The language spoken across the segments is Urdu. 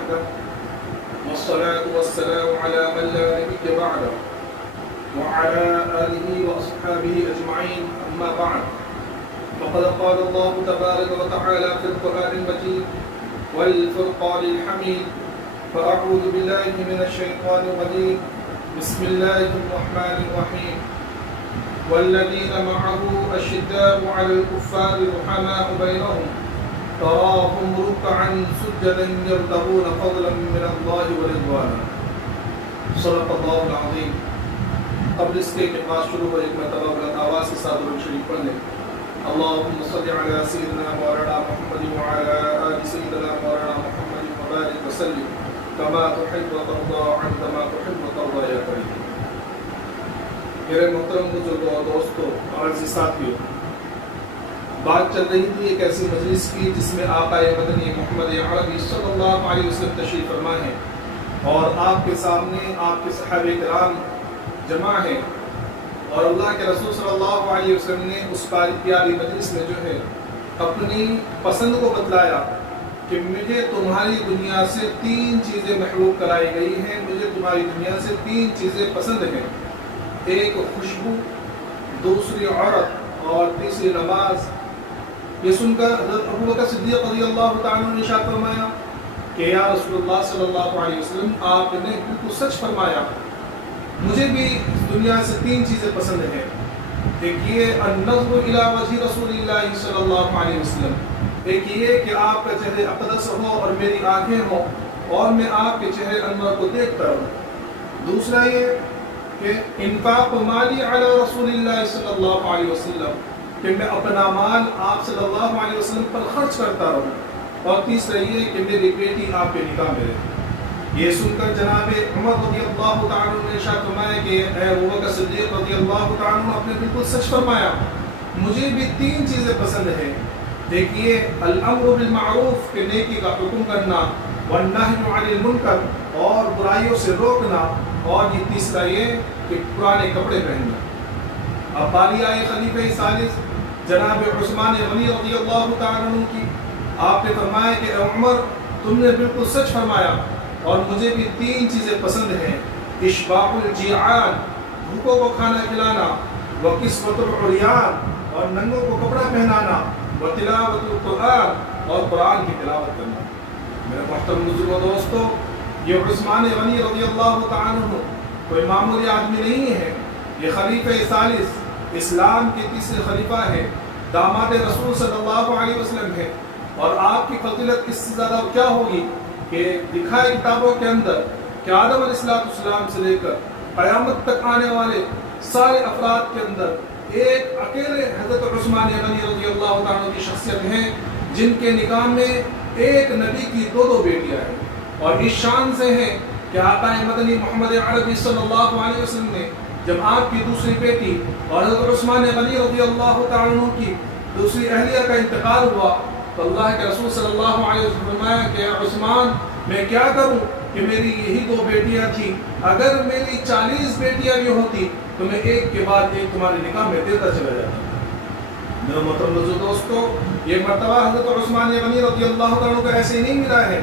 وحده والصلاة والسلام على من لا نبي بعده وعلى آله وأصحابه أجمعين أما بعد فقد قال الله تبارك وتعالى في القرآن المجيد والفرقان الحميد فأعوذ بالله من الشيطان الرجيم بسم الله الرحمن الرحيم والذين معه أشداء على الكفار رحماء بينهم تراهم ركعا سجدا يبتغون فضلا من الله ورضوانا صدق الله العظيم. قبل اس کے نماز شروع ہو ایک مرتبہ بلند آواز کے ساتھ درود شریف پڑھ لیں. اللهم صل على سيدنا مولانا محمد وعلى آل سيدنا مولانا محمد وبارك وسلم كما تحب وترضى عندما تحب وترضى يا كريم. میرے محترم بزرگوں اور دوستوں اور عزیز ساتھیوں، بات چل رہی تھی ایک ایسی مجلس کی جس میں آقا مدنی محمد عربی صلی اللہ علیہ وسلم تشریف فرما ہے اور آپ کے سامنے آپ کے صحابہ کرام جمع ہیں اور اللہ کے رسول صلی اللہ علیہ وسلم نے اس پیاری مجلس میں جو ہے اپنی پسند کو بتلایا کہ مجھے تمہاری دنیا سے 3 چیزیں محبوب کرائی گئی ہیں، مجھے تمہاری دنیا سے 3 چیزیں پسند ہیں. ایک خوشبو، دوسری عورت اور تیسری نماز. یہ سن کر حضرت ابوبکر صدیق رضی اللہ تعالیٰ عنہ نے ارشاد فرمایا کہ یا رسول اللہ صلی اللہ علیہ وسلم، آپ نے بالکل سچ فرمایا، مجھے بھی اس دنیا سے 3 چیزیں پسند ہیں. ایک یہ النظر الی وجہ رسول اللہ صلی اللہ علیہ وسلم، ایک یہ کہ آپ کا چہرے اقدس ہو اور میری آنکھیں ہوں اور میں آپ کے چہرے انور کو دیکھتا ہوں. دوسرا یہ کہ انفاق مالی علی رسول اللہ صلی اللہ علیہ وسلم، کہ میں اپنا مال آپ صلی اللہ علیہ وسلم پر خرچ کرتا رہوں. اور تیسرا یہ کہ میری بیٹی آپ کے نکاح میں رہے. یہ سن کر جناب عمر رضی اللہ تعالیٰ عنہ نے ارشاد فرمایا کہ اے ابوبکر صدیق رضی اللہ تعالیٰ عنہ، آپ نے بالکل سچ فرمایا، مجھے بھی 3 چیزیں پسند ہیں. دیکھیے، الامر بالمعروف کہ نیکی کا حکم کرنا، والنہی عن المنکر اور برائیوں سے روکنا، اور یہ تیسرا یہ کہ پرانے کپڑے پہننا. اب باری آئی خلیفہ ثالث جناب عثمان غنی رضی اللہ تعالیٰ عنہ کی. آپ نے فرمایا کہ اے عمر، تم نے بالکل سچ فرمایا اور مجھے بھی 3 چیزیں پسند ہیں. اشباع الجیعان، بھوکوں کو کھانا کھلانا، وکسوۃ العریان اور ننگوں کو کپڑا پہنانا، وتلاوت القرآن اور قرآن کی تلاوت کرنا. میرے محترم بزرگوں دوستو، یہ عثمان غنی رضی اللہ تعالیٰ عنہ کوئی معمولی آدمی نہیں ہے. یہ خلیفہ ثالث، اسلام کے تیسرے خلیفہ ہے، داماد رسول صلی اللہ علیہ وسلم ہے. اور آپ کی فضیلت اس سے زیادہ کیا ہوگی کہ لکھا ہے کتابوں کے اندر کہ آدم علیہ السلام سے لے کر قیامت تک آنے والے سارے افراد کے اندر ایک اکیلے حضرت عثمان غنی رضی اللہ تعالیٰ کی شخصیت ہیں جن کے نکاح میں ایک نبی کی 2 بیٹیاں ہیں. اور اس شان سے ہیں کہ آقا مدنی محمد عربی صلی اللہ علیہ وسلم نے جب آپ کی دوسری بیٹی اور حضرت عثمان غنی رضی اللہ تعالیٰ عنہ کی دوسری اہلیہ کا انتقال ہوا تو اللہ کے رسول صلی اللہ علیہ وسلم نے فرمایا کہ عثمان، میں کیا کروں کہ میری یہی 2 بیٹیاں تھیں، اگر میری 40 بیٹیاں بھی ہوتی تو میں ایک کے بعد ایک تمہارے نکاح میں دیتا چلا جاتا. میرے محترم دوستو، یہ مرتبہ حضرت عثمان غنی رضی اللہ تعالیٰ عنہ کو ایسے ہی نہیں ملا ہے.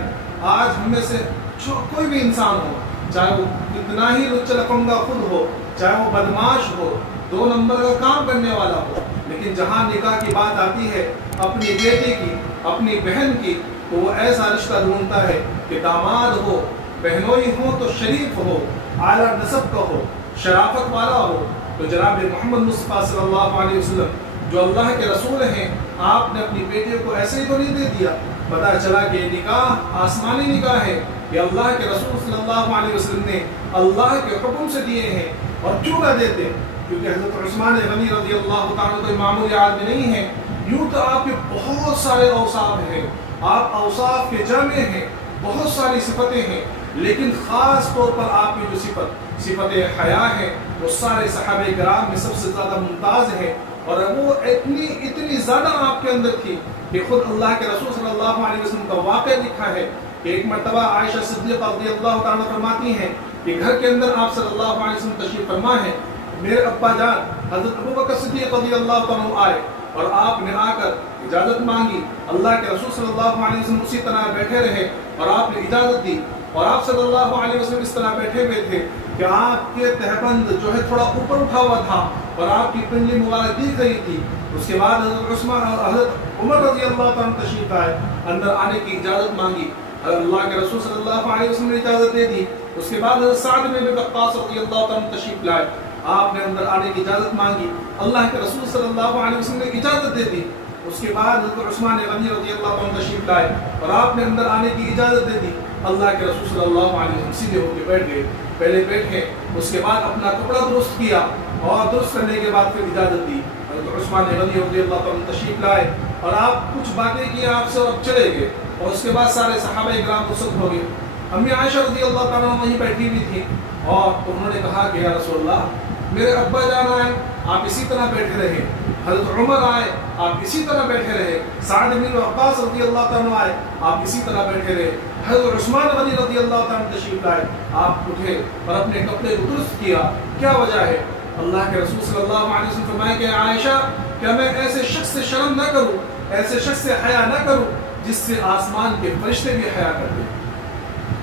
آج ہم میں سے کوئی بھی انسان ہو، چاہے وہ کتنا ہی لچا لفنگا خود ہو، چاہے وہ بدماش ہو، 2 نمبر کا کام کرنے والا ہو، لیکن جہاں نکاح کی بات آتی ہے اپنی بیٹی کی، اپنی بہن کی، تو وہ ایسا رشتہ ڈھونڈتا ہے کہ داماد ہو، بہنوئی ہو تو شریف ہو، اعلیٰ نسب کا ہو، شرافت والا ہو. تو جناب محمد مصطفیٰ صلی اللہ علیہ وسلم جو اللہ کے رسول ہیں، آپ نے اپنی بیٹیوں کو ایسے ہی تو نہیں دے دیا. پتہ چلا کہ نکاح آسمانی نکاح ہے، یہ اللہ کے رسول صلی اللہ علیہ وسلم نے اللہ کے حکم سے دیے ہیں. اور کیوں نہ دیتے؟ کیونکہ حضرت عثمان غنی رضی اللہ تعالیٰ کوئی معمولی آدمی نہیں ہے. یوں تو آپ کے بہت سارے اوصاف ہیں، آپ اوصاف کے جامع ہیں، بہت ساری صفتیں ہیں، لیکن خاص طور پر آپ کی جو صفت حیا ہے وہ سارے صحابہ کرام میں سب سے زیادہ ممتاز ہے. اور وہ اتنی زیادہ آپ کے اندر تھی کہ خود اللہ کے رسول صلی اللہ علیہ وسلم کا واقعہ لکھا ہے کہ ایک مرتبہ عائشہ صدیقہ رضی اللہ تعالیٰ فرماتی ہیں کہ گھر کے اندر آپ صلی اللہ علیہ وسلم تشریف فرما ہے. میرے ابا جان حضرت ابوبکر صدیق رضی اللہ تعالیٰ آئے اور آپ نے آ کر اجازت مانگی، اللہ کے رسول صلی اللہ علیہ وسلم اسی طرح بیٹھے رہے اور آپ نے اجازت دی، اور آپ صلی اللہ علیہ وسلم اس طرح بیٹھے ہوئے تھے کہ آپ کے تہبند جو ہے تھوڑا اوپر اٹھا ہوا تھا اور آپ کی پنڈلی مبارک دکھ رہی تھی۔ اس کے بعد حضرت عمر رضی اللہ تعالیٰ تشریف آئے، اندر آنے کی اجازت مانگی، اللہ کے رسول صلی اللہ علیہ وسلم نے اجازت دے دی۔ اس کے بعد حضرت سعد بن ابی وقاص رضی اللہ تعالیٰ تشریف لائے، آپ نے اندر آنے کی اجازت مانگی، اللہ کے رسول صلی اللہ علیہ وسلم نے اجازت دے دی۔ اس کے بعد حضرت عثمان غنی رضی اللہ عنہ تشریف لائے اور آپ نے اندر آنے کی اجازت دے دی، اللہ کے رسول صلی اللہ علیہ وسلم سیدھے ہو کے بیٹھ گئے، پہلے بیٹھے، اس کے بعد اپنا کپڑا درست کیا اور درست کرنے کے بعد پھر اجازت دی۔ حضرت عثمان غنی رضی اللہ عنہ تشریف لائے اور آپ کچھ باتیں کی آپ سے اور چلے گئے، اور اس کے بعد سارے صحابہ کرام رخصت ہو گئے۔ امی عائشہ رضی اللہ تعالیٰ وہیں بیٹھی ہوئی تھی اور انہوں نے کہا کہ یا رسول اللہ، میرے ابا جان آئے، آپ اسی طرح بیٹھے رہے، حضرت عمر آئے، آپ اسی طرح بیٹھے رہے، سعد بن وقاص رضی اللہ تعالیٰ آئے، آپ اسی طرح بیٹھے رہے، حضرت عثمان غنی رضی اللہ تعالیٰ تشریف لائے، آپ اٹھے اور اپنے کپڑے کو درست کیا، کیا وجہ ہے؟ اللہ کے رسول صلی اللہ علیہ وسلم فرمائے کہ عائشہ، کیا میں ایسے شخص سے شرم نہ کروں، ایسے شخص سے حیا نہ کروں جس سے آسمان کے فرشتے بھی حیا کرتے ہیں؟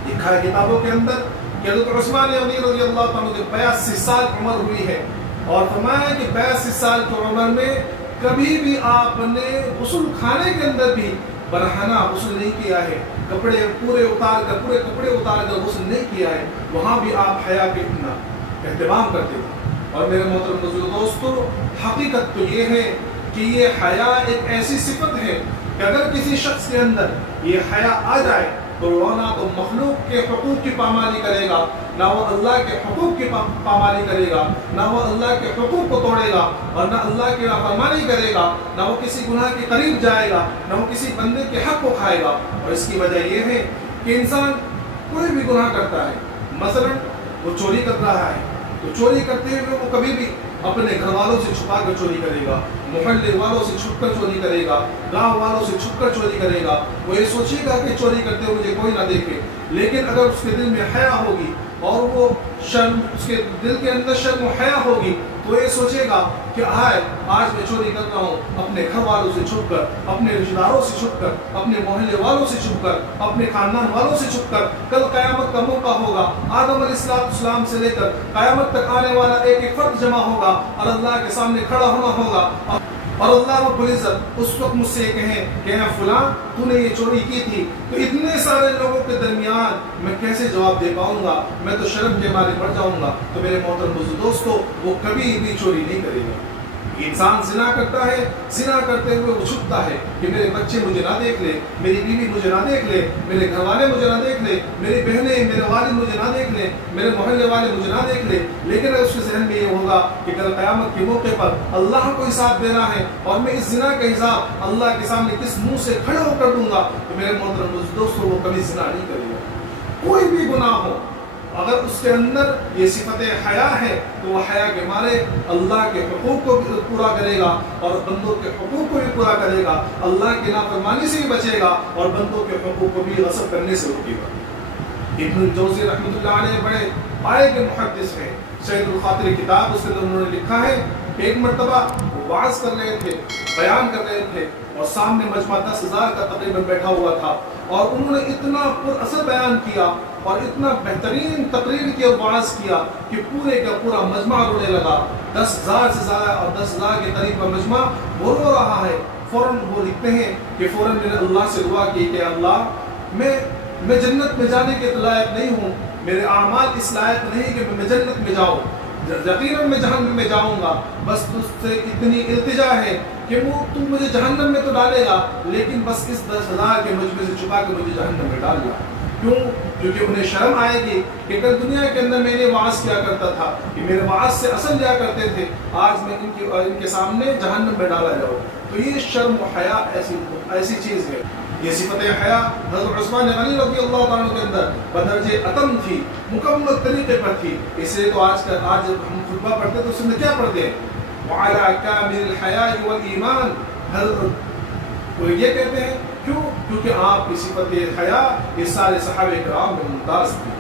لکھا ہے کتابوں کے اندر کہ حضرت عثمان غنی رضی اللہ تعالیٰ کی 82 سال عمر ہوئی ہے، اور فرمایا کہ 82 سال کی عمر میں کبھی بھی آپ نے غسل خانے کے اندر بھی برہنہ غسل نہیں کیا ہے، کپڑے پورے کپڑے اتار کر غسل نہیں کیا ہے، وہاں بھی آپ حیا کے اتنا اہتمام کرتے تھے۔ اور میرے محترم بزرگ دوستو، حقیقت تو یہ ہے کہ یہ حیا ایک ایسی صفت ہے کہ اگر کسی شخص کے اندر یہ حیا آ جائے تو وہ نہ تو مخلوق کے حقوق کی پامالی کرے گا، نہ وہ اللہ کے حقوق کی پامالی کرے گا، نہ وہ اللہ کے حقوق کو توڑے گا، اور نہ اللہ کی نافرمانی کرے گا، نہ وہ کسی گناہ کے قریب جائے گا، نہ وہ کسی بندے کے حق کو کھائے گا۔ اور اس کی وجہ یہ ہے کہ انسان کوئی بھی گناہ کرتا ہے، مثلا وہ چوری کر رہا ہے تو چوری کرتے ہوئے وہ کبھی بھی اپنے گھر والوں سے چھپا کر چوری کرے گا، محلے والوں سے چھپ کر چوری کرے گا، گاؤں والوں سے چھپ کر چوری کرے گا، وہ یہ سوچے گا کہ چوری کرتے ہوئے مجھے کوئی نہ دیکھے۔ لیکن اگر اس کے دل میں حیا ہوگی اور وہ شرم، اس کے دل کے اندر شرم و حیا ہوگی، تو یہ سوچے گا کہ آج میں چوری کر رہا ہوں اپنے گھر والوں سے چھپ کر، اپنے رشتہ داروں سے چھپ کر، اپنے محلے والوں سے چھپ کر، اپنے خاندان والوں سے چھپ کر۔ کل قیامت کا موقع ہوگا، آدم علیہ السلام سے لے کر قیامت تک آنے والا ایک ایک فرد جمع ہوگا اور اللہ کے سامنے کھڑا ہونا ہوگا، اور اللہ رب العزت اس وقت مجھ سے یہ کہیں کہ اے فلاں، تو نے یہ چوری کی تھی، تو اتنے سارے لوگوں کے درمیان میں کیسے جواب دے پاؤں گا؟ میں تو شرم کے مارے مر جاؤں گا۔ تو میرے محترم بزرگ دوستو، وہ کبھی بھی چوری نہیں کرے گا۔ انسان زنا کرتا ہے، زنا کرتے ہوئے وہ چھپتا ہے کہ میرے بچے مجھے نہ دیکھ لے، میری بیوی مجھے نہ دیکھ لے، میرے گھر والے مجھے نہ دیکھ لے، میری بہنیں، میرے والد مجھے نہ دیکھ لے، میرے محلے والے مجھے نہ دیکھ لے۔ لیکن اگر اس کے ذہن میں یہ ہوگا کہ کل قیامت کے موقع پر اللہ کو حساب دینا ہے اور میں اس زنا کا حساب اللہ کے سامنے کس منہ سے کھڑے ہو کر دوں گا، تو میرے محترم دوستوں، وہ کبھی زنا نہیں کرے گا۔ کوئی بھی گناہ ہو، اگر اس کے اندر یہ صفت حیا ہے تو وہ حیا کے مارے اللہ کے حقوق کو بھی پورا کرے گا اور بندوں کے حقوق کو بھی پورا کرے گا، اللہ کی نافرمانی سے بھی بچے گا اور بندوں کے حقوق کو بھی غصب کرنے سے روکے گا۔ ابن الجوزی رحمۃ اللہ علیہ بڑے پائے کے محدث ہیں، سید الخاطر کتاب، اس کے اندر انہوں نے لکھا ہے کہ ایک مرتبہ وہ واعظ کر رہے تھے، بیان کر رہے تھے، اور سامنے مجمع 10,000 کا تقریباً بیٹھا ہوا تھا، اور انہوں نے اتنا پر اثر بیان کیا اور اتنا بہترین تقریر کی اور واعظ کیا کہ پورے کا پورا مجمع رونے لگا۔ 10,000 سے زیادہ اور 10,000 کے قریب کا مجمع وہ رو رہا ہے۔ فوراً وہ لکھتے ہیں کہ فوراً میں نے اللہ سے دعا کی کہ اللہ، میں جنت میں جانے کے لائق نہیں ہوں، میرے اعمال اس لائق نہیں کہ میں جنت میں جاؤں، یقیناً میں جہنم میں جاؤں گا، بس تجھ سے اتنی التجا ہے کہ تو مجھے جہنم میں تو ڈالے گا، لیکن بس اس 10,000 کے مجمع سے چھپا کے مجھے جہنم میں ڈال گیا۔ کیوں؟ کیونکہ انہیں شرم آئے گی کہ کل دنیا کے اندر میں نے وعظ کیا کرتا تھا کہ میرے وعظ سے اثر لیا کرتے تھے، آج میں ان کے سامنے جہنم میں ڈالا جاؤں۔ تو یہ شرم و حیا ایسی چیز ہے۔ یہ صفت حیا حضرت عثمان غنی رضی اللہ عنہ کے اندر بدرجہ اتم تھی، مکمل طریقے پر تھی۔ اس لیے تو آج ہم خطبہ پڑھتے تو اس میں کیا پڑھتے ہیں؟ وعلی کامل الحیاء والایمان، وہ یہ کہتے ہیں کیوں؟ کیونکہ آپ کی صفت حیا یہ سارے صحابہ کرام میں ممتاز تھی۔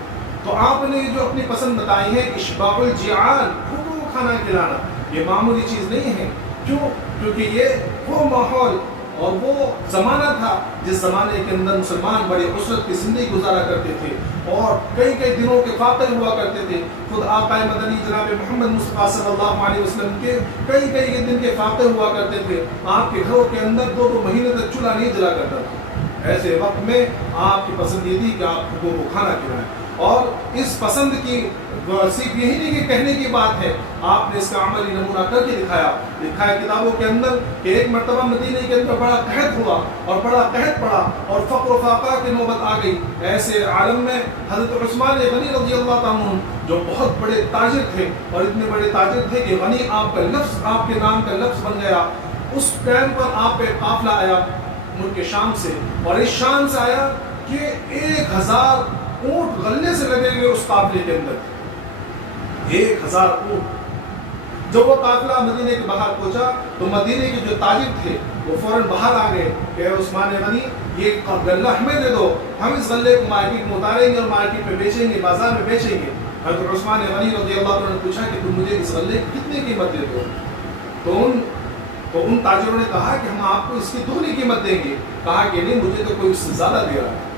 تو آپ نے جو اپنی پسند بتائی ہے اشباع الجیعان، بھوکوں کو کھانا کھلانا، یہ معمولی چیز نہیں ہے۔ کیوں؟ کیونکہ یہ وہ ماحول اور وہ زمانہ تھا جس زمانے کے اندر مسلمان بڑی عسرت کی زندگی گزارا کرتے تھے اور کئی کئی دنوں کے فاقے ہوا کرتے تھے. خود آقا مدنی جناب محمد مصطفیٰ صلی اللہ علیہ وسلم کے کئی کئی دن کے فاقے ہوا کرتے تھے. آپ کے گھروں کے اندر 2 مہینے تک چولہا نہیں جلا کرتا تھا. ایسے وقت میں آپ کی پسندیدگی کہ آپ کو کھانا کھلائیں. اور اس پسند کی صرف یہی نہیں کہ کہنے کی بات ہے، آپ نے اس کا عملی نمونہ کر کے دکھایا. لکھا ہے کتابوں کے اندر کہ ایک مرتبہ مدینے کے اندر بڑا قحط ہوا اور بڑا قحط پڑا اور فقر و فاقہ کی نوبت آ گئی. ایسے عالم میں حضرت عثمان غنی رضی اللہ تعالیٰ عنہ جو بہت بڑے تاجر تھے اور اتنے بڑے تاجر تھے کہ غنی آپ کا لفظ، آپ کے نام کا لفظ بن گیا. اس ٹائم پر آپ پہ قافلہ آیا ملک شام سے، اور اس شان سے آیا کہ 1000 اونٹ غلے سے لگے ہوئے اس قافلے کے اندر. 1000 اونٹ. جب وہ قافلہ مدینے کے باہر پہنچا تو مدینے کے جو تاجر تھے وہ فوراً باہر آ گئے کہ عثمان غنی یہ غلہ ہمیں دے دو، ہم اس غلے کو مارکیٹ میں اتاریں گے اور مارکیٹ میں بیچیں گے، بازار میں بیچیں گے. حضرت عثمان غنی رضی اللہ عنہ نے پوچھا کہ تم مجھے اس غلے کی کتنی قیمت دیتے ہو؟ تو ان تاجروں نے کہا کہ ہم آپ کو اس کی 2 قیمت دیں گے. کہا کہ نہیں، مجھے تو کوئی اس سے زیادہ دے رہا ہے.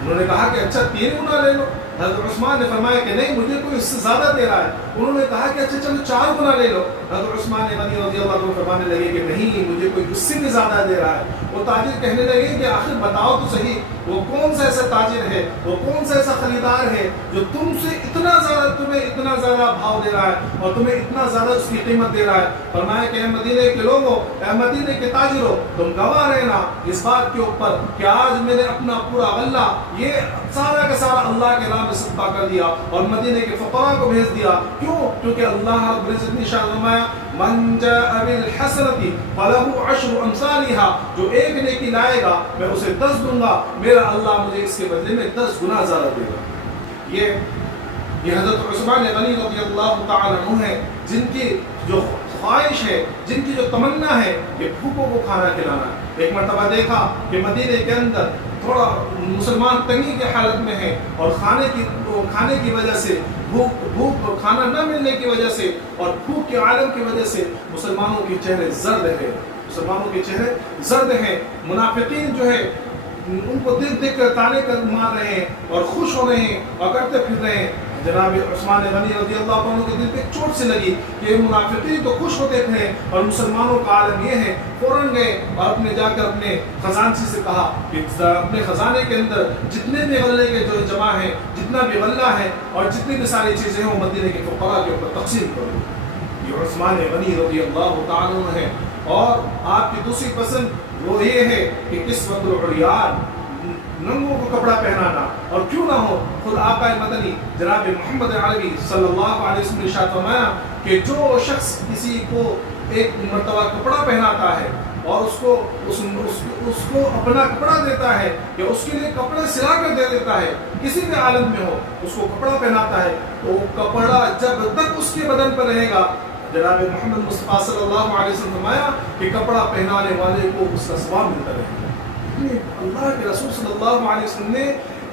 انہوں نے کہا کہ اچھا 3 گنا لے لو. حضرت عثمان نے فرمایا کہ نہیں، مجھے کوئی اس سے زیادہ دے رہا ہے. انہوں نے کہا کہ اچھا چلو 4 گنا لے لو. حضرت عثمان غنی رضی اللہ عنہ فرمانے لگے کہ نہیں، مجھے کوئی اس سے بھی زیادہ دے رہا ہے. وہ تاجر کہنے لگے کہ آخر بتاؤ تو صحیح، وہ کون سا ایسا تاجر ہے، وہ کون سا ایسا خریدار ہے جو تم سے اتنا زیادہ، تمہیں اتنا زیادہ بھاؤ دے رہا ہے اور تمہیں اتنا زیادہ اس کی قیمت دے رہا ہے. فرمایا کہ اے مدینے کے لوگوں، اے مدینے کے تاجروں، تم گواہ رہنا اس بات کے اوپر کہ آج میں نے اپنا پورا غلہ یہ سارا کا سارا اللہ کے راہ میں صدقہ کر دیا اور مدینے کے فقراء کو بھیج دیا. کیوں؟ کیونکہ اللہ رب العزت نے ارشاد فرمایا من جاء بالحسنۃ فلہ 10 امثالها، جو ایک نیکی لائے گا میں اسے 10 دوں گا، میرا اللہ مجھے اس کے بدلے میں 10 گنا زیادہ دے گا. یہ حضرت عثمان غنی رضی اللہ تعالی عنہ ہے، جن کی جو خواہش ہے، جن کی جو تمنا ہے کہ بھوکوں کو کھانا کھلانا. ایک مرتبہ دیکھا کہ مدینے کے اندر تھوڑا مسلمان تنگی کی حالت میں ہے اور کھانے کی وجہ سے، بھوک کھانا نہ ملنے کی وجہ سے اور بھوک کے عالم کی وجہ سے مسلمانوں کے چہرے زرد ہیں. مسلمانوں کے چہرے زرد ہیں. منافقین جو ہے ان کو دیکھ کر تانے کر مار رہے ہیں اور خوش ہو رہے ہیں اور کرتے پھر رہے ہیں. جناب عثمان غنی رضی اللہ عنہ کے دل پہ چوٹ سے لگی کہ منافقین تو خوش ہوتے تھے اور مسلمانوں کا عالم یہ ہے. فوراً گئے اور اپنے جا کر اپنے خزانچی سے کہا کہ اپنے خزانے کے اندر جتنے بھی غلے کے جو جمع ہیں، جتنا بھی غلہ ہے اور جتنی بھی ساری چیزیں ہیں وہ مدینے کے فقراء کے اوپر تقسیم کرو. یہ عثمان غنی رضی اللہ تعالی عنہ ہے. اور آپ کی دوسری پسند وہ یہ ہے کہ کسوۃ العریان، ننگوں کو کپڑا پہنانا. اور کیوں نہ ہو، خود آقا مدنی جناب محمد عربی صلی اللہ علیہ وسلم نے ارشاد فرمایا کہ جو شخص کسی کو ایک مرتبہ کپڑا پہناتا ہے اور اس کو اپنا کپڑا دیتا ہے کہ اس کے لیے کپڑے سلا کر دے دیتا ہے، کسی بھی عالم میں ہو اس کو کپڑا پہناتا ہے، تو وہ کپڑا جب تک اس کے بدن پر رہے گا، جناب محمد مصطفیٰ صلی اللہ علیہ وسلم فرمایا کہ کپڑا پہنانے والے کو اس کا ثواب ملتا رہے گا. اللہ کے رسول صلی اللہ علیہ وسلم نے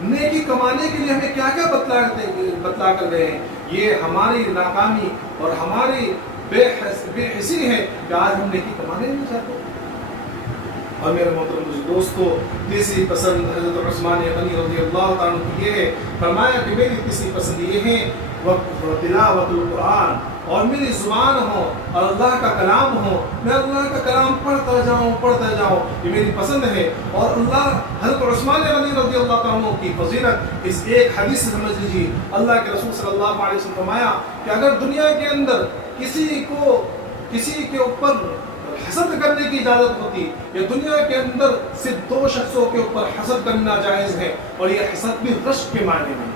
نیکی کمانے کے لیے ہمیں کیا کیا بتلا کر گئے ہیں. یہ ہماری ناکامی اور ہماری بے حسی ہے کہ آج ہم نیکی کمانے نہیں چاہتے. اور میرے محترم دوستو، تیسری پسند حضرت عثمان غنی رضی اللہ تعالیٰ عنہ کی یہ ہے. فرمایا کہ میری تیسری پسند یہ ہے تلاوت القرآن، اور میری زبان ہو اور اللہ کا کلام ہو، میں اللہ کا کلام پڑھتا جاؤں، یہ میری پسند ہے. اور اللہ حضرت عثمان غنی رضی اللہ عنہ کی فضیلت اس ایک حدیث سے سمجھ لیجیے. اللہ کے رسول صلی اللہ علیہ وسلم فرمایا کہ اگر دنیا کے اندر کسی کے اوپر حسد کرنے کی اجازت ہوتی، یا دنیا کے اندر صرف 2 شخصوں کے اوپر حسد کرنا جائز ہے، اور یہ حسد بھی رشک کے معنی میں،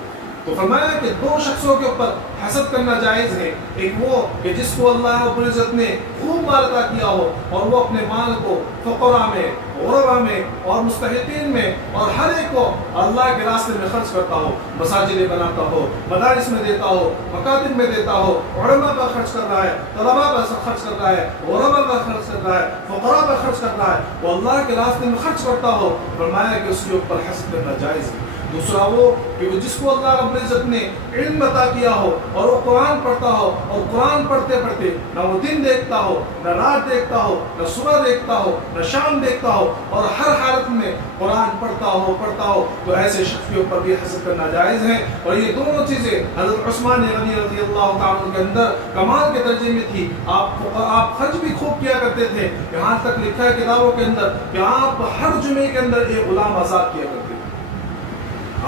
تو فرمایا کہ 2 شخصوں کے اوپر حسد کرنا جائز ہے. ایک وہ کہ جس کو اللہ رب العزت نے خوب مال عطا کیا ہو اور وہ اپنے مال کو فقراء میں، غرباء میں اور مستحقین میں اور ہر ایک کو اللہ کے راستے میں خرچ کرتا ہو، مساجد بناتا ہو، مدارس میں دیتا ہو، مکاتب میں دیتا ہو، علماء پر خرچ کر رہا ہے، طلباء پر خرچ کر رہا ہے، غرباء پر خرچ کر رہا ہے، فقراء پر خرچ کر رہا ہے، وہ اللہ کے راستے میں خرچ کرتا ہو. فرمایا کہ اس کے اوپر حسد کرنا جائز ہے. دوسرا وہ کہ جس کو اللہ رب العزت نے علم عطا کیا ہو اور وہ قرآن پڑھتا ہو اور قرآن پڑھتے پڑھتے نہ وہ دن دیکھتا ہو نہ رات دیکھتا ہو نہ صبح دیکھتا ہو نہ شام دیکھتا ہو اور ہر حالت میں قرآن پڑھتا ہو تو ایسے شخص کے اوپر بھی حسد کرنا جائز ہے. اور یہ دونوں چیزیں حضرت عثمان غنی رضی اللہ تعالیٰ کے اندر کمال کے درجے میں تھی. آپ خرچ بھی خوب کیا کرتے تھے. یہاں تک لکھا ہے کتابوں کے اندر کہ آپ ہر جمعے کے اندر ایک غلام آزاد کیا کرتے تھے.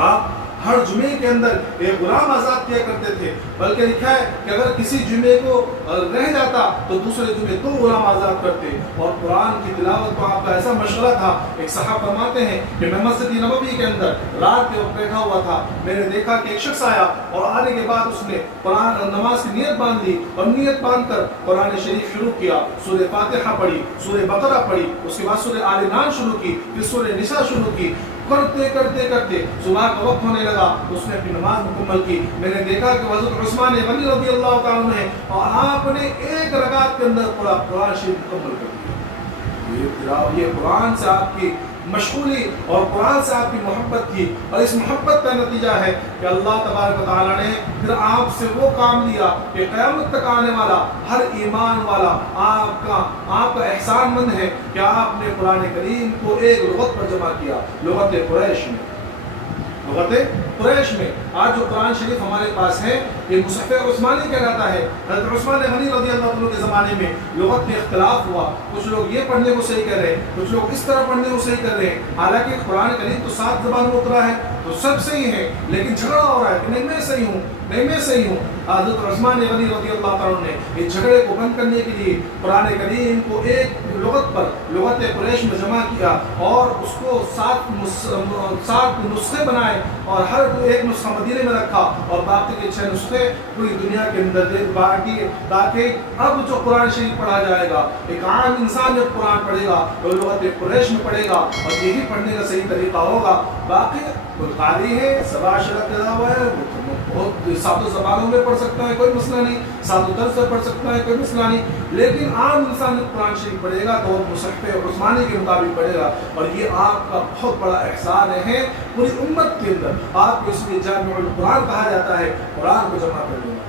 آپ ہر جمعے کے اندر ایک غلام آزاد کیا کرتے تھے. بلکہ لکھا ہے کہ اگر کسی جمعے کو رہ جاتا تو دوسرے جمعے 2 غلام آزاد کرتے. اور قرآن کی تلاوت کو آپ کا ایسا مشغلہ تھا. ایک صاحب فرماتے ہیں کہ میں مسجد نبوی کے اندر رات کے وقت بیٹھا ہوا تھا. میں نے دیکھا کہ ایک شخص آیا اور آنے کے بعد اس نے قرآن نماز کی نیت باندھ لی اور نیت باندھ کر قرآن شریف شروع کیا. سورہ فاتحہ پڑھی, سورہ بقرہ پڑھی, اس کے بعد سورہ آل عمران شروع کی, پھر سورہ نساء شروع کی. کرتے صبح کا وقت ہونے لگا. اس نے اپنی نماز مکمل کی. میں نے دیکھا کہ حضرت عثمان غنی رضی اللہ تعالیٰ نے اور آپ نے ایک رکعت کے اندر پورا قرآن شریف مکمل کر دیا. یہ قرآن سے آپ کی مشغولی اور قرآن سے آپ کی محبت تھی. اور اس محبت کا نتیجہ ہے کہ اللہ تبارک و تعالیٰ نے پھر آپ سے وہ کام لیا کہ قیامت تک آنے والا ہر ایمان والا آپ کا احسان مند ہے کہ آپ نے قرآن کریم کو ایک لغت پر جمع کیا, لغت قریش میں. آج جو قرآن شریف ہمارے پاس ہے یہ مصحف عثمانی کہلاتا ہے. حضرت عثمان غنی رضی اللہ عنہ کے زمانے میں لغت میں اختلاف ہوا. کچھ لوگ یہ پڑھنے کو صحیح کر رہے ہیں, کچھ لوگ اس طرح پڑھنے کو صحیح کر رہے ہیں. حالانکہ قرآن کریم تو 7 زبانوں میں اترا ہے تو سب صحیح ہے, لیکن جھگڑا ہو رہا ہے کہ نہیں میں صحیح ہوں. حضرت عثمان غنی رضی اللہ تعالیٰ نے اس جھگڑے کو بند کرنے کے لیے قرآن کریم کو ایک لغت پر لغت قریش میں جمع کیا اور اس کو 7 نسخے بنائے اور ہر ایک نسخہ مدینے میں رکھا اور باقی کے 6 نسخے پوری دنیا کے اندر باقی, تاکہ اب جو قرآن شریف پڑھا جائے گا ایک عام انسان جب قرآن پڑھے گا تو لغت قریش میں پڑھے گا اور یہی پڑھنے کا صحیح طریقہ ہوگا. باقی کوئی قاری ہے, سبا شرط پیدا ہوا ہے, بہت 7 زبانوں میں پڑھ سکتا ہے, کوئی مسئلہ نہیں. 7 طرز سے پڑھ سکتا ہے, کوئی مسئلہ نہیں. لیکن عام انسان جب قرآن شریف پڑھے گا تو وہ مصحف عثمانی کے مطابق پڑھے گا. اور یہ آپ کا بہت بڑا احسان ہے پوری امت کے اندر. آپ کو اس لیے جامع القرآن کہا جاتا ہے, قرآن کو جمع کر دینا.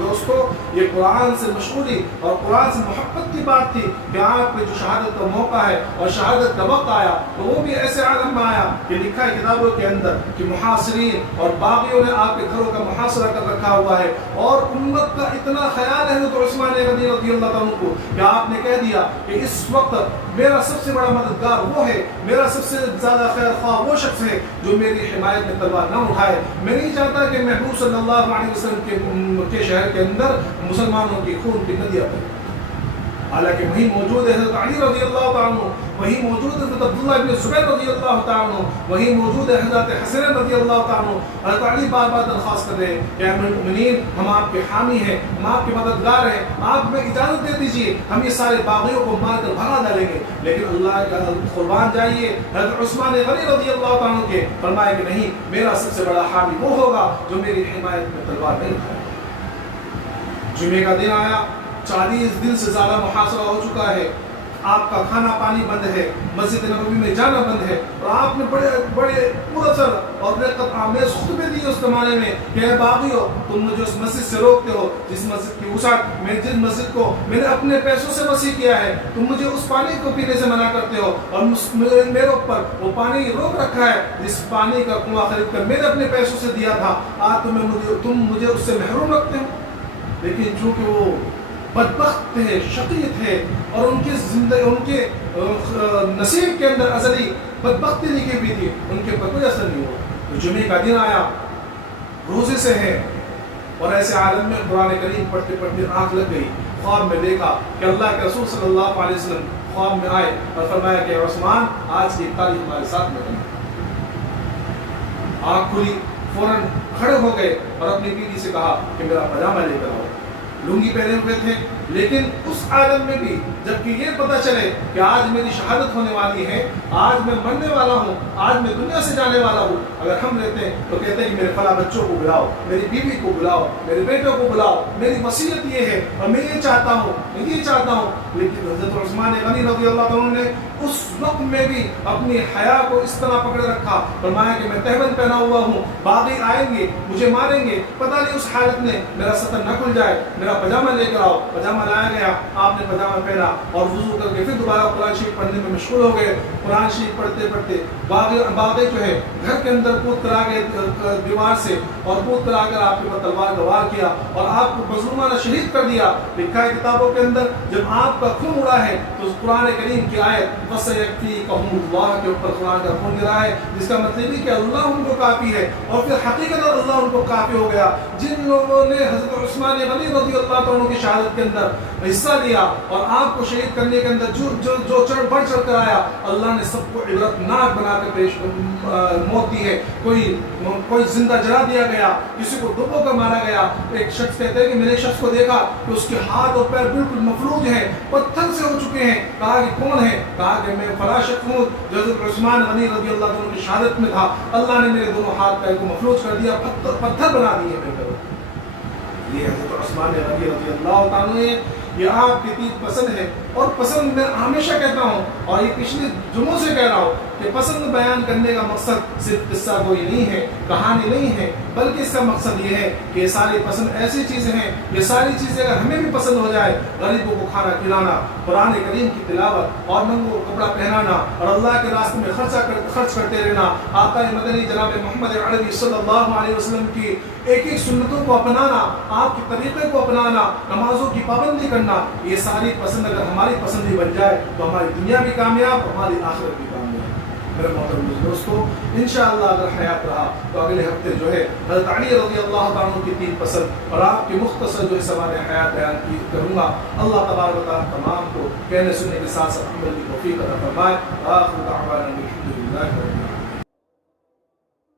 دوستو, یہ قرآن سے مشغولی اور قرآن سے محبت کی بات تھی کہ آپ پہ جو شہادت کا موقع ہے اور شہادت کا وقت آیا تو وہ بھی ایسے عالم میں آیا کہ لکھا ہے کتابوں کے اندر کہ محاصرین اور باغیوں نے آپ کے گھروں کا محاصرہ کر رکھا ہوا ہے. اور امت کا اتنا خیال ہے حضرت عثمان غنی رضی اللہ عنہ کو کہ آپ نے کہہ دیا کہ اس وقت میرا سب سے بڑا مددگار وہ ہے, میرا سب سے زیادہ خیر خواہ وہ شخص ہے جو میری حمایت میں تلوار نہ اٹھائے. میں نہیں چاہتا کہ محبوب صلی اللہ علیہ وسلم کے شہر کے اندر مسلمانوں کی خون کی ندیاں بہیں. حالانکہ وہی موجود ہے حضرت علی رضی اللہ تعالیٰ عنہ, وہی موجود ہے حضرت عبداللہ بن زبیر رضی اللہ تعالیٰ عنہ, وہی موجود ہے حضرت حسین رضی اللہ تعالیٰ عنہ. حضرت علی بار بار درخواست کر رہے ہیں کہ امیر المؤمنین ہم آپ کے حامی ہیں, ہم آپ کے مددگار ہیں, آپ ہمیں اجازت دے دیجیے, ہم یہ سارے باغیوں کو مار کر بھگا ڈالیں گے. لیکن اللہ کا قربان جائیے حضرت عثمان غنی رضی اللہ تعالیٰ عنہ کے فرمائے کہ نہیں, میرا سب سے بڑا حامی وہ ہوگا جو میری حمایت میں تلوار نہیں اٹھائے. جمعے کا دن آیا, 40 دن سے زیادہ محاصرہ ہو چکا ہے, آپ کا کھانا پانی بند ہے, مسجد نبوی میں جانا بند ہے, اور آپ نے بڑے پراسر اور رقت آمیز خطبے دیے اس زمانے میں کہ اے باغیو, تم مجھے اس مسجد سے روکتے ہو جس مسجد کی وسعت میں جس مسجد کو میں نے اپنے پیسوں سے وسیع کیا ہے, تم مجھے اس پانی کو پینے سے منع کرتے ہو اور میرے اوپر وہ پانی روک رکھا ہے جس پانی کا کنواں خرید کر میں نے اپنے پیسوں سے دیا تھا, آج تم مجھے اس سے محروم رکھتے ہو. لیکن چونکہ وہ بدبخت تھے, شقی تھے اور ان کے نصیب کے اندر ازلی بدبختی لکھی ہوئی تھی, ان کے پر کوئی اثر نہیں ہوا. تو جمعے کا دن آیا, روزے سے ہے, اور ایسے عالم میں قرآن کریم پڑھتے پڑھتے آنکھ لگ گئی. خواب میں دیکھا کہ اللہ کے رسول صلی اللہ علیہ وسلم خواب میں آئے اور فرمایا کہ عثمان آج کی افطاری ہمارے ساتھ میں کرنا. آنکھ کھلی, فوراً کھڑے ہو گئے اور اپنی بیوی سے کہا کہ میرا پاجامہ لے کر آؤ. لنگی پہنے ہوئے تھے, لیکن اس عالم میں بھی جبکہ یہ پتہ چلے کہ آج میری شہادت ہونے والی ہے، آج میں مرنے والا ہوں، آج میں دنیا سے جانے والا ہوں، اگر ہم رہتے ہیں تو کہتے ہیں کہ میرے فلاں بچوں کو بلاؤ، میری بیوی کو بلاؤ، میرے بیٹوں کو بلاؤ، میری وصیت یہ ہے اور میں یہ چاہتا ہوں، میں یہ چاہتا ہوں۔ لیکن حضرت عثمان غنی رضی اللہ عنہ نے اس وقت میں بھی اپنی حیا کو اس طرح پکڑے رکھا، فرمایا کہ میں تہبند پہنا ہوا ہوں، باغی آئیں گے مجھے ماریں گے، پتہ نہیں اس حالت میں میرا سطر نہ کھل جائے، میرا پاجامہ لے کر آؤ۔ پاجامہ لایا گیا، آپ نے پاجامہ پہنا اور وضو کر کے پھر دوبارہ قرآن شریف پڑھنے میں مشغول ہو گئے۔ قرآن شریف پڑھتے پڑھتے باغی جو ہے گھر کے اندر کود کر آ گئے دیوار سے، اور کود کر آ کر آپ کے اوپر تلوار کا وار کیا اور آپ کو مظلومانہ شہید کر دیا۔ لکھا ہے کتابوں کے اندر جب آپ کا خون اڑا ہے تو قرآن کریم کی آیت وَسَيَكْفِيكَهُمُ اللَّهُ کے اوپر قرآن کا خون گرا ہے، جس کا مطلب ہے کہ اللہ ان کو کافی ہے، اور پھر حقیقت اللہ ان کو کافی ہو گیا۔ جن لوگوں نے حضرت عثمان غنی رضی اللہ عنہ کی شہادت کے اندر حصہ لیا اور آپ کو شہید کرنے کے اندر جو بڑھ چڑھ کر آیا، اللہ نے سب کو عبرت ناک بنا کر موت دی ہے۔ کوئی زندہ جلا دیا گیا، کسی کو ڈبو کر مارا گیا۔ ایک شخص کہتے ہیں کہ میں نے شخص کو دیکھا کہ اس کے ہاتھ اور پیر بالکل مفلوج ہیں، پتھر سے ہو چکے ہیں۔ کہا کہ کون ہے؟ کہا کہ میں فلاں شخص ہوں جو حضرت عثمان غنی رضی اللہ عنہ کی شہادت میں تھا، اللہ نے میرے دونوں ہاتھ پیر کو مفلوج کر دیا، پتھر بنا دیے میرے کو۔ یہ حضرت عثمان غنی رضی اللہ عنہ ہے، یہ آپ کی تیز پسند ہے، اور پسند میں ہمیشہ کہتا ہوں اور یہ پچھلے جمعوں سے کہہ رہا ہوں کہ پسند بیان کرنے کا مقصد صرف قصہ گوئی نہیں ہے، کہانی نہیں ہے، بلکہ اس کا مقصد یہ ہے کہ یہ ساری پسند ایسی چیزیں ہیں، یہ ساری چیزیں اگر ہمیں بھی پسند ہو جائے، غریبوں کو کھانا کھلانا، قرآن کریم کی تلاوت اور ننگوں کو کپڑا پہنانا اور اللہ کے راستے میں خرچ کرتے رہنا، آقا مدنی جناب محمد عربی صلی اللہ علیہ وسلم کی ایک ایک سنتوں کو اپنانا، آپ کے طریقے کو اپنانا، نمازوں کی پابندی کرنا، یہ ساری پسند اگر ہماری پسندی بن جائے تو ہماری دنیا بھی کامیاب، ہماری آخرت بھی کامیاب۔ میرے محترم دوستو، انشاءاللہ اگر حیات رہا تو اگلے ہفتے جو ہے حضرت علی رضی اللہ عنہ کی تین پسند اور آپ کی مختصر جو ہے سوال حیات بیان کروں گا۔ اللہ تبارک و تعالیٰ تمام کو کہنے سننے کے ساتھ ساتھ عمل کی توفیق عطا فرمائے۔ آخر دعوانا الحمدللہ۔